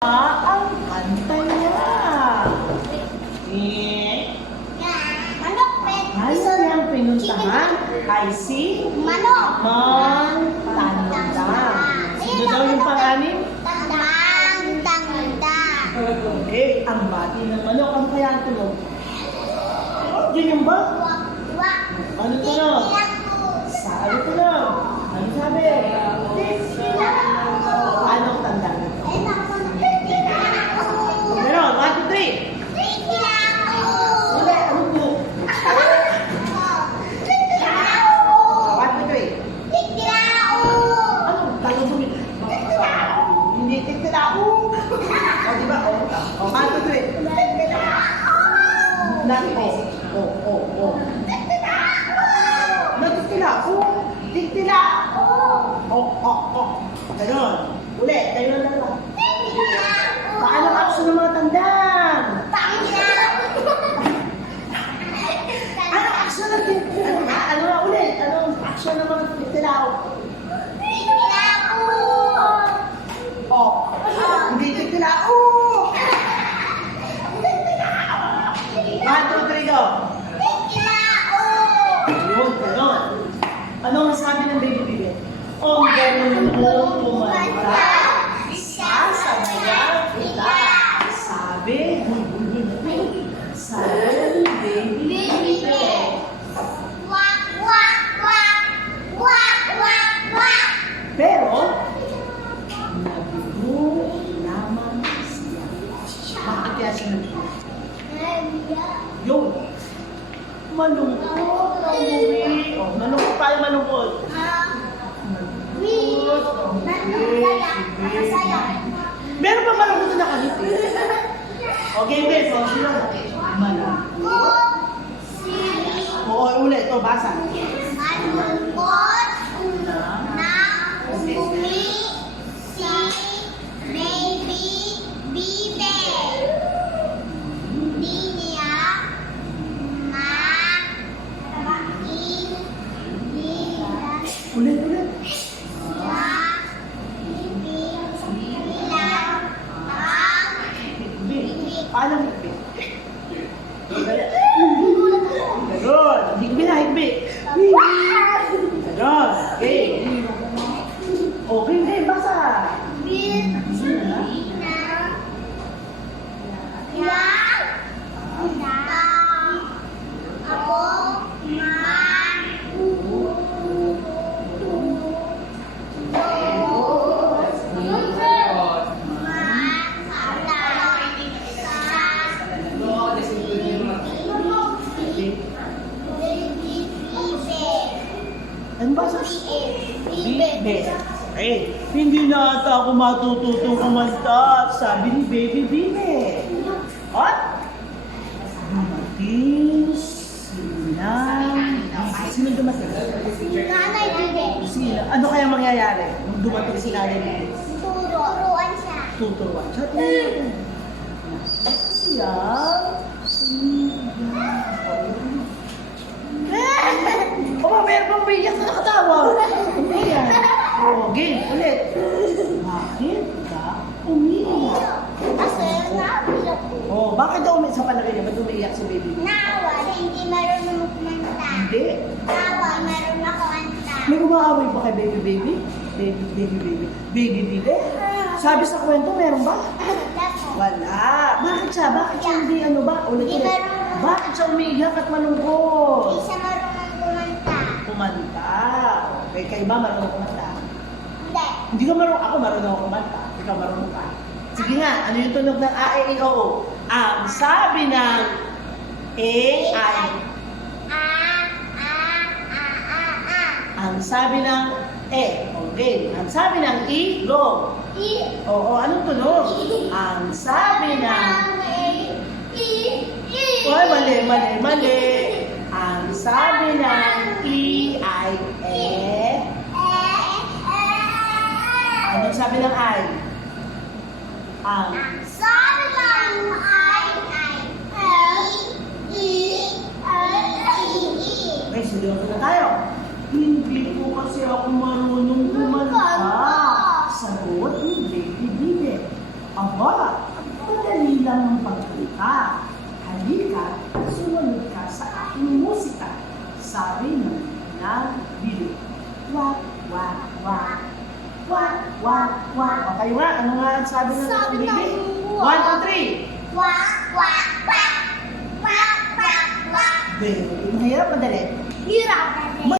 Ang kanta niya. Manok, Ano niyang pinuntahan ay si Manok. Tanda. Sino daw yung panganim? Tanda. Okay, ang bati ng manok. Ano kaya ang tunog? Yun yung ba? Ano tunog? Ano tunog? Ano sabi? Anong tanda? Meron, 1, 2, 3. Hindi, ano po? 1, 2, 3. Ano? Tayo bumi. Hindi, tiktila. O, diba? O, 1, 2, 3. O. Nagtiktila. O, tiktila. O. Ganon. Ulit, tayo na lang. Paano ang action ng mga tandang? Anong action ng ano na ulit? Anong action ng mga tiktila? O. Hindi tiktila. O. 1, 2, 3, go. Yun, ganon. Anong masabi ng baby bibit? Ang ganon mo kumanta. Sasabayan kita. Sabi baby bibit. Pero, nabigo lamang siya. Bakit kaya siya nabigo? Yun. Malungkot ang uwi. O, malungkot tayo malungkot. Meron pa malungkot na nakangiti? Okay, so sino? Malungkot. Oo, ulit. Ito, basa. Malungkot na umuwi si Baby Bibe. Hindi niya Ulit. Paano higpit? Ganon. Higpit na higpit. Ganon. Okay. Okay, hindi. Basa. Ano ba sa Bibe? Eh, hindi na ata ako matututong kumanta, sabi ni Baby Bibe. At, dumating sino dumating? Nanay Bibe. Sino? Ano kaya mangyayari? Kung dumating si Nanay Bibe? Turuan siya. Tuturuan siya. Siya? Oh, meron pang biyak na nakatawa. Ayan. Oh, game. Ulit. Bakit ka umiiyak? Kasi nabiyak ko. Oh, bakit daw umiiyak sa palagay niya? Ba't umiiyak si baby? Nawa, hindi marunong kumanta. Hindi. Nawa, marunong ako kanta. May umaaway ba kay baby? Baby? Sabi sa kwento, meron ba? Wala. Bakit siya? Bakit siya hindi ano ba? Ulit. Bakit siya umiiyak at malungkot? Hindi siya marunong kumanta. Kumanta. Okay, kayo ba marunong kumanta? Hindi. Hindi ka marunong. Ako marunong ako kumanta. Ikaw marunong ka. Sige nga, ano yung tunog ng A, E, I, O, O? Ang sabi ng A. Ang sabi ng E. Okay. Ang sabi ng I, go. Oo, anong tunog? Ang sabi ng... Oy, mali. Ang sabi ng I ay E. Anong sabi ng I? Ang Sabi lang ay may seryoso na tayo. Hindi po kasi ako marunong kumanta. Sagot ni Baby Bibe. Aba, Aba, madali lang ang pagpunta. Halika at sumunod ka sa aking musika. Sabi ng nagbili. Wak, wak, wak. Wak, wak, wak. O kayo nga, ano nga ang sabi ng Sabi ng nagbili? wak. 1, 2, 3. Wak, wak, wak. Wak, wak, wak. Mahirap, madali. Hirap.